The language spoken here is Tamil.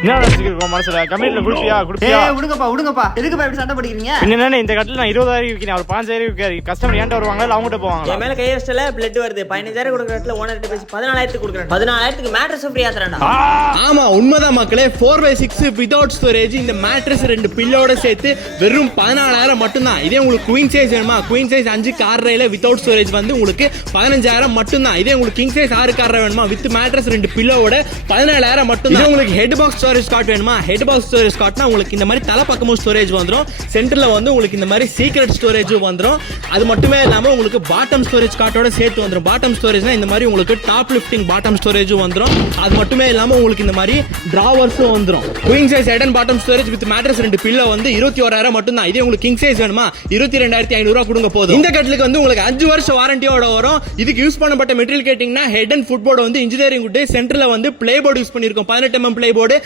என்ன நினைச்சிருக்கோம் மனசுல கம்மிட்ல குடுப்பியா விடுங்கப்பா எதுக்குப்பா இப்படி சண்டை படிக்கிறீங்க? என்ன இந்த கட்டில நான் 20,000 விற்கிறேன், அவர் 15,000 விற்காரு. கஸ்டமர் ஏன்ட்ட வருவாங்க இல்ல அவங்ககிட்ட போவாங்க? என் மேல கை வச்சல பிளட் வருது. 15,000 கொடுக்கறதுல ஓனர்ட்ட பேசி 14,000 கொடுக்குறேன். 14,000க்கு மேட்ரஸ் ஃப்ரீயா தரேன்டா. ஆமா உண்மைதான் மக்களே. 4x6 வித்அவுட் ஸ்டோரேஜ், இந்த மேட்ரஸ் 2 பில்லோட சேர்த்து வெறும் 14,000 மட்டும்தான். இதே உங்களுக்கு குயின் சைஸ் வேணுமா, குயின் சைஸ் 5 கார்ரைல வித்அவுட் ஸ்டோரேஜ் வந்து உங்களுக்கு 15,000 மட்டும்தான். இதே உங்களுக்கு கிங் சைஸ் 6 கார்ரை வேணுமா வித் மேட்ரஸ் 2 பில்லோட 17,000 மட்டும்தான். இதே உங்களுக்கு ஹெட் பாக்ஸ் ஸ்டோரேஜ் கார்ட் வேணுமா, ஹெட் பாக்ஸ் ஸ்டோரேஜ் கார்ட்னா உங்களுக்கு இந்த மாதிரி தலை பக்கமும் ஸ்டோரேஜ் வந்துரும், சென்டர்ல வந்து உங்களுக்கு இந்த மாதிரி சீக்ரெட் ஸ்டோரேஜும் வந்துரும். அது மட்டுமே இல்லாம உங்களுக்கு பாட்டம் ஸ்டோரேஜ் கார்ட்டோட சேர்த்து வந்துரும். பாட்டம் ஸ்டோரேஜ்னா இந்த மாதிரி உங்களுக்கு டாப் லிஃப்டிங் பாட்டம் ஸ்டோரேஜும் வந்துரும். அது மட்டுமே இல்லாம உங்களுக்கு இந்த மாதிரி டிராவர்ஸும் வந்துரும். Queen size head and bottom storage with mattress 2 pillow வந்து 21,000 மட்டும்தான். இதே உங்களுக்கு கிங் சைஸ் வேணுமா 22,500 ரூபாய் கொடுங்க போதும். இந்த கட்டிலுக்கு வந்து உங்களுக்கு 5 வருஷம் வாரண்டியோட வரும். இதுக்கு யூஸ் பண்ணப்பட்ட மெட்டீரியல் கேட்டிங்கன்னா ஹெட் அண்ட் ஃபுட் போர்டு வந்து இன்ஜினியரிங் வுட், சென்டர்ல வந்து பிளே போர்டு யூஸ் பண்ணிருக்கோம். 18mm play board,